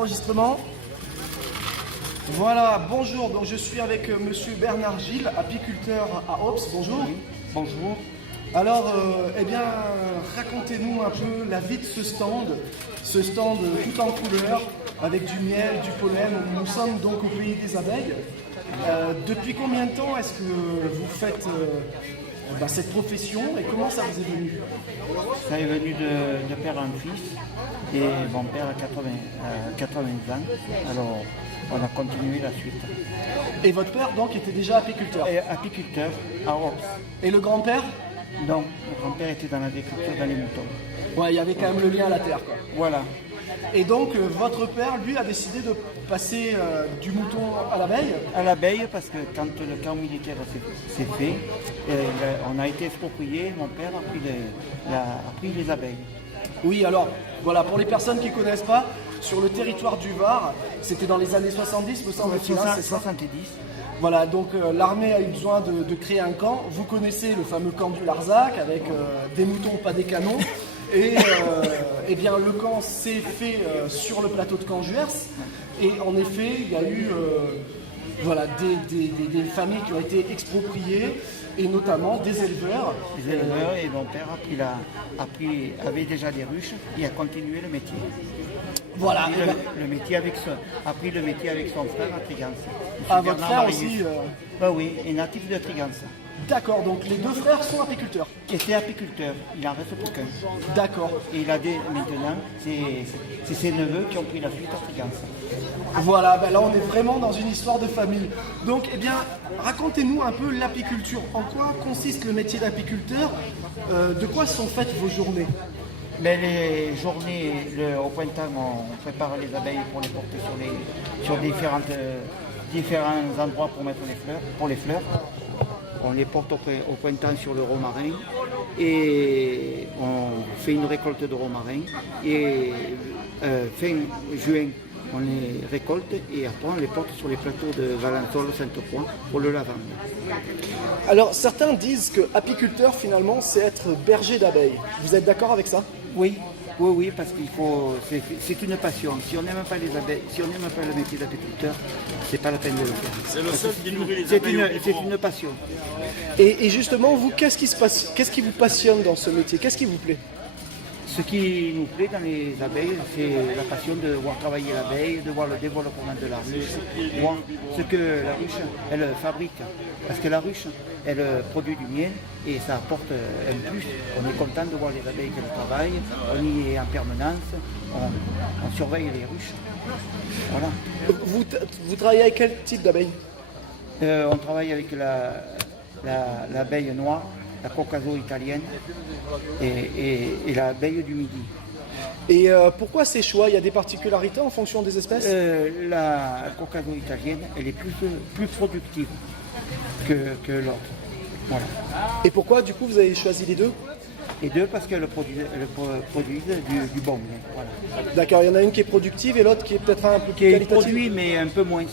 Enregistrement. Voilà, bonjour. Donc je suis avec monsieur Bernard Gilles, apiculteur à Ops. Bonjour. Oui, bonjour. Alors, eh bien, racontez-nous un peu la vie de ce stand tout en couleurs, avec du miel, du pollen. Nous sommes donc au pays des abeilles. Depuis combien de temps est-ce que vous faites cette profession et comment ça vous est venu? Ça est venu de père en fils et mon père a 80 ans, alors on a continué la suite. Et votre père donc était déjà apiculteur? Et apiculteur à Ops. Et le grand-père? Non, mon grand-père était dans l'agriculture, dans les moutons. Ouais, il y avait quand même le lien à la terre, quoi. Voilà. Et donc, votre père, lui, a décidé de passer du mouton à l'abeille? À l'abeille, parce que quand le camp militaire s'est fait, on a été exproprié, mon père a pris les abeilles. Oui, alors, voilà, pour les personnes qui ne connaissent pas, sur le territoire du Var, c'était dans les années 70, me semble-t-il, hein, c'est ça? 70. Voilà, donc l'armée a eu besoin de créer un camp. Vous connaissez le fameux camp du Larzac, avec des moutons, pas des canons. Et eh bien, le camp s'est fait sur le plateau de Canjuers. Et en effet, il y a eu voilà, des familles qui ont été expropriées, et notamment des éleveurs. Des éleveurs, et mon père avait déjà des ruches et a continué le métier. Voilà. A pris le métier avec son frère à Trigance. Ah, votre frère aussi Oui, est natif de Trigance. D'accord, donc les deux frères sont apiculteurs. Et c'est apiculteur, il en reste plus qu'un. D'accord. Et maintenant, c'est ses neveux qui ont pris la suite à Trigance. Voilà, ben là on est vraiment dans une histoire de famille. Donc, eh bien, racontez-nous un peu l'apiculture. En quoi consiste le métier d'apiculteur? De quoi sont faites vos journées? Mais les journées, au printemps, on prépare les abeilles pour les porter sur différents endroits pour les fleurs. On les porte au printemps sur le romarin et on fait une récolte de romarin. Et fin juin, on les récolte et après on les porte sur les plateaux de Valençol, Sainte-Croix pour le lavande. Alors certains disent que apiculteur finalement c'est être berger d'abeilles. Vous êtes d'accord avec ça? Oui, parce c'est une passion. Si on n'aime pas les abeilles, si on n'aime pas le métier d'apiculteur, c'est pas la peine de le faire. C'est le seul qui nourrit les abeilles. C'est une passion. Et justement, vous, qu'est-ce qui vous passionne dans ce métier? Qu'est-ce qui vous plaît? Ce qui nous plaît dans les abeilles, c'est la passion de voir travailler l'abeille, de voir le développement de la ruche, voir ce que la ruche, elle fabrique. Parce que la ruche, elle produit du miel et ça apporte un plus. On est content de voir les abeilles qu'elles travaillent, on y est en permanence, on surveille les ruches. Voilà. Vous travaillez avec quel type d'abeille? On travaille avec l'abeille noire, la cocaso italienne et l'abeille du Midi. Et pourquoi ces choix? Il y a des particularités en fonction des espèces? La cocaso italienne, elle est plus productive que l'autre. Voilà. Et pourquoi du coup vous avez choisi les deux? Et deux, parce qu'elle produit du bon miel. Voilà. D'accord, il y en a une qui est productive et l'autre qui est peut-être un peu plus Qui est qualitative. produit mais un peu moins.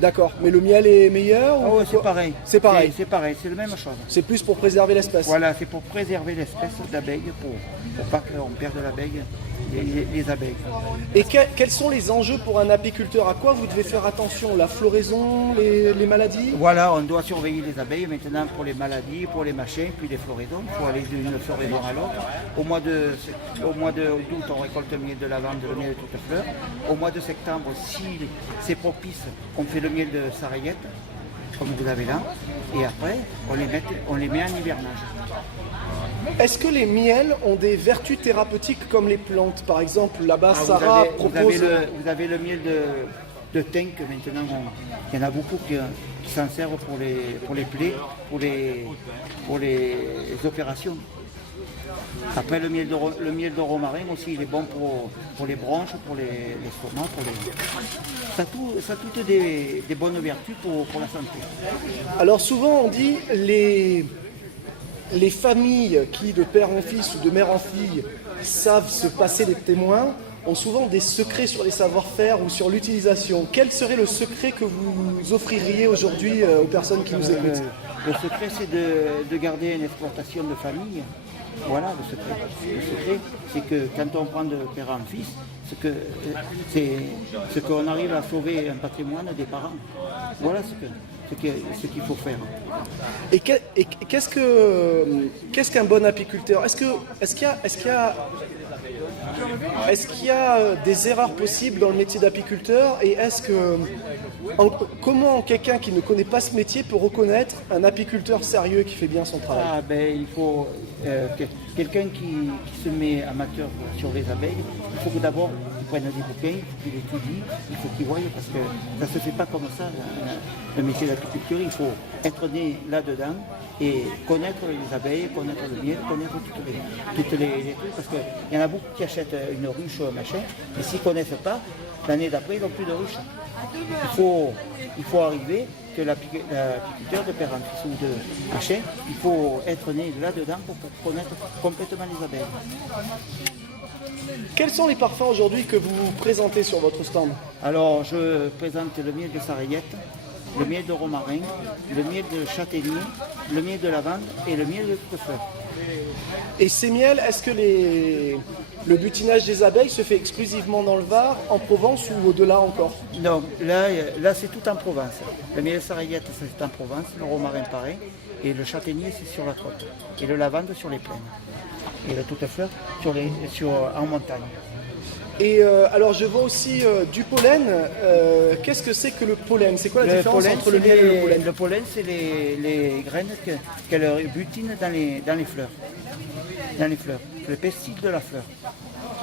D'accord, mais le miel est meilleur? Oh, c'est pareil. C'est pareil. C'est pareil, c'est la même chose. C'est plus pour préserver l'espèce. Voilà, c'est pour préserver l'espèce d'abeille, pour pas qu'on perde l'abeille, les abeilles. Et quels sont les enjeux pour un apiculteur? À quoi vous devez faire attention? La floraison, les maladies? Voilà, on doit surveiller les abeilles maintenant pour les maladies, pour les machins, puis les floraisons. Il faut aller d'une floraison à l'autre. Au mois d'août, on récolte le miel de lavande, le miel de toutes fleurs. Au mois de septembre, si c'est propice, on fait le miel de sarriette, comme vous avez là. Et après, on les met en hivernage. Est-ce que les miels ont des vertus thérapeutiques comme les plantes? Par exemple, là-bas, Sarah propose... Vous avez le miel de thym que maintenant, il y en a beaucoup qui s'en servent pour les plaies, pour les opérations. Après, le miel de romarin aussi, il est bon pour les bronches, pour l'estomac, Ça a toutes des bonnes vertus pour la santé. Alors souvent, on dit les familles qui, de père en fils ou de mère en fille, savent se passer des témoins, ont souvent des secrets sur les savoir-faire ou sur l'utilisation. Quel serait le secret que vous offririez aujourd'hui aux personnes qui nous écoutent? Le secret, c'est de garder une exploitation de famille Voilà le secret. Le secret, c'est que quand on prend de père en fils, c'est qu'on arrive à sauver un patrimoine des parents. Voilà ce qu'il faut faire. Et qu'est-ce qu'un bon apiculteur? Est-ce qu'il y a des erreurs possibles dans le métier d'apiculteur et comment quelqu'un qui ne connaît pas ce métier peut reconnaître un apiculteur sérieux qui fait bien son travail? Il faut quelqu'un qui se met amateur sur les abeilles, il faut que d'abord il prenne des bouquins, il faut qu'il étudie, il faut qu'il voie, parce que ça ne se fait pas comme ça, le métier d'apiculture. Il faut être né là-dedans et connaître les abeilles, connaître le miel, connaître toutes les trucs, parce qu'il y en a beaucoup qui achètent une ruche ou un machin, et s'ils ne connaissent pas, l'année d'après, ils n'ont plus de ruche. Il faut arriver que l'apiculteur de père en fils ou de machin, il faut être né là-dedans pour connaître complètement les abeilles. Quels sont les parfums aujourd'hui que vous présentez sur votre stand? Alors, je présente le miel de sarriette, le miel de romarin, le miel de châtaignier, le miel de lavande et le miel de toutes fleurs. Et ces miels, est-ce que le butinage des abeilles se fait exclusivement dans le Var, en Provence ou au-delà encore? Non, là c'est tout en Provence. Le miel de sarriette, c'est en Provence, le romarin pareil, et le châtaignier, c'est sur la côte, et le lavande sur les plaines, et le toute fleur en montagne. Et alors je vois aussi du pollen. Qu'est-ce que c'est que le pollen? C'est quoi la différence entre le miel et le pollen? Le pollen, c'est les graines qu'elle butine dans les fleurs. Dans les fleurs, le pesticide de la fleur.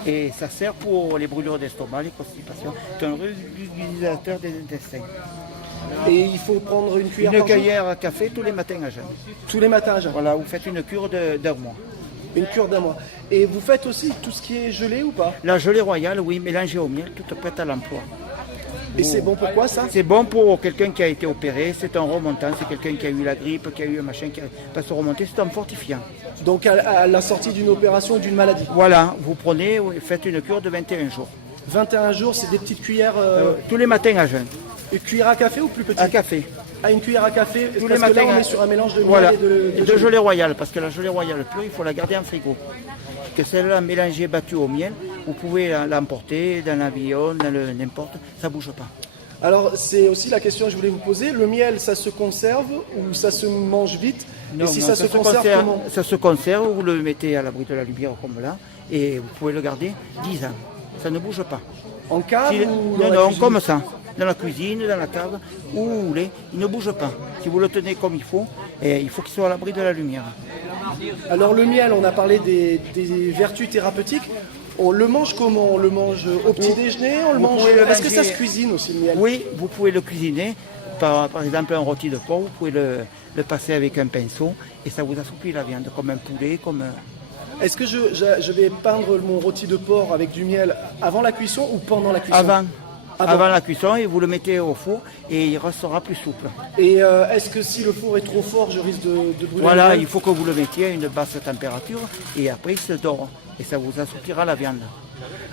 Et ça sert pour les brûlures d'estomac, les constipations. C'est un régulateur des intestins. Et il faut prendre une cuillère à café tous les matins à jeun. Tous les matins à jeun. Voilà, vous faites une cure d'un mois. Une cure d'un mois. Et vous faites aussi tout ce qui est gelé ou pas? La gelée royale, oui, mélangée au miel, toute prête à l'emploi. Et c'est bon pour quoi ça? C'est bon pour quelqu'un qui a été opéré, c'est un remontant, c'est quelqu'un qui a eu la grippe, qui a eu un machin, qui a pas se remonter, c'est un fortifiant. Donc à la sortie d'une opération ou d'une maladie? Voilà, vous prenez, faites une cure de 21 jours. 21 jours, c'est des petites cuillères tous les matins à jeun. Une cuillère à café ou plus petite? À café. À une cuillère à café, tous parce les matins, que là on est sur un mélange de voilà, miel et de gelée royale, parce que la gelée royale pure, il faut la garder en frigo. Que celle-là mélangée, battue au miel, vous pouvez l'emporter dans l'avion, dans n'importe, ça ne bouge pas. Alors c'est aussi la question que je voulais vous poser, le miel ça se conserve ou ça se mange vite? Non, et si ça se conserve comment? Ça se conserve, vous le mettez à l'abri de la lumière comme là, et vous pouvez le garder 10 ans, ça ne bouge pas. En cave ou dans la non, cuisine? comme ça, dans la cuisine, dans la cave, où vous voulez, il ne bouge pas. Si vous le tenez comme il faut qu'il soit à l'abri de la lumière. Alors le miel, on a parlé des vertus thérapeutiques. On le mange comment? On le mange au petit déjeuner? On le mange... Est-ce que ça se cuisine aussi le miel? Oui, vous pouvez le cuisiner. Par exemple un rôti de porc, vous pouvez le passer avec un pinceau et ça vous assouplit la viande, comme un poulet, comme... Est-ce que je vais peindre mon rôti de porc avec du miel avant la cuisson ou pendant la cuisson? Avant la cuisson, et vous le mettez au four et il restera plus souple. Et est-ce que si le four est trop fort, je risque de brûler? Voilà, il faut que vous le mettiez à une basse température et après il se dort et ça vous assouplira la viande.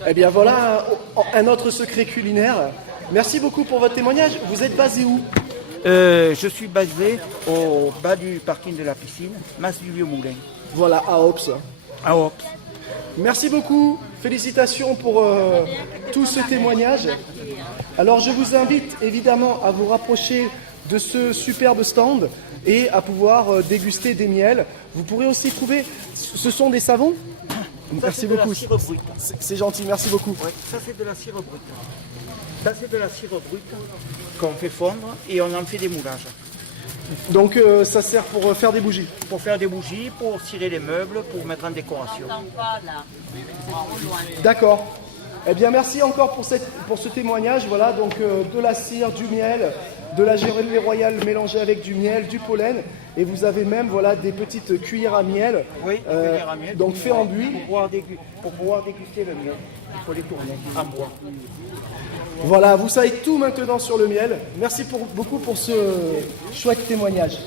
Eh bien voilà un autre secret culinaire. Merci beaucoup pour votre témoignage. Vous êtes basé où? Je suis basé au bas du parking de la piscine, Mas du Vieux-Moulin. Voilà, à Ops. À Ops. Merci beaucoup, félicitations pour tout ce témoignage. Alors je vous invite évidemment à vous rapprocher de ce superbe stand et à pouvoir déguster des miels. Vous pourrez aussi trouver, ce sont des savons? Merci beaucoup, c'est gentil, merci beaucoup. Ouais, ça c'est de la cire brute. Ça c'est de la cire brute qu'on fait fondre et on en fait des moulages. Donc ça sert pour faire des bougies? Pour faire des bougies, pour cirer les meubles, pour mettre en décoration. D'accord. Eh bien merci encore pour ce témoignage. Voilà, donc de la cire, du miel, de la gelée royale mélangée avec du miel, du pollen. Et vous avez même voilà, des petites cuillères à miel. Oui, cuillères à miel. Donc fait en buis. Pour pouvoir déguster le miel, il faut les tourner en bois. Voilà, vous savez tout maintenant sur le miel. Merci beaucoup pour ce chouette témoignage.